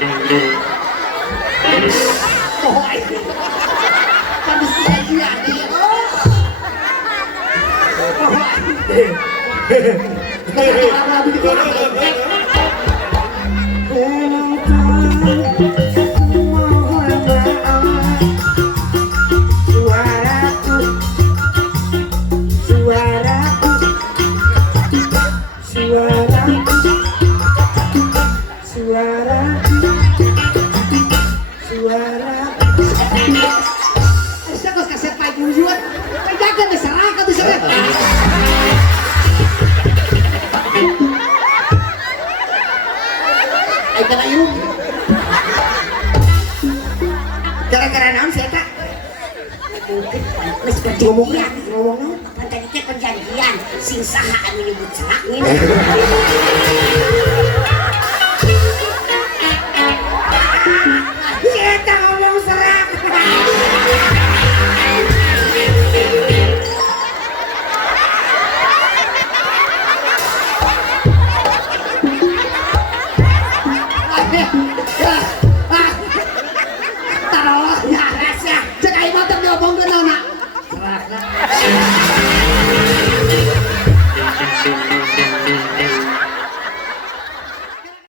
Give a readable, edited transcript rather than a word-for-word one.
Oh, kan dia dia. Gara-gara naon sih eta? Geus perjanjian, ngomong pan tadi teh perjanjian, sing saha anu nyebut cerak nih. Si eta ngomong serak.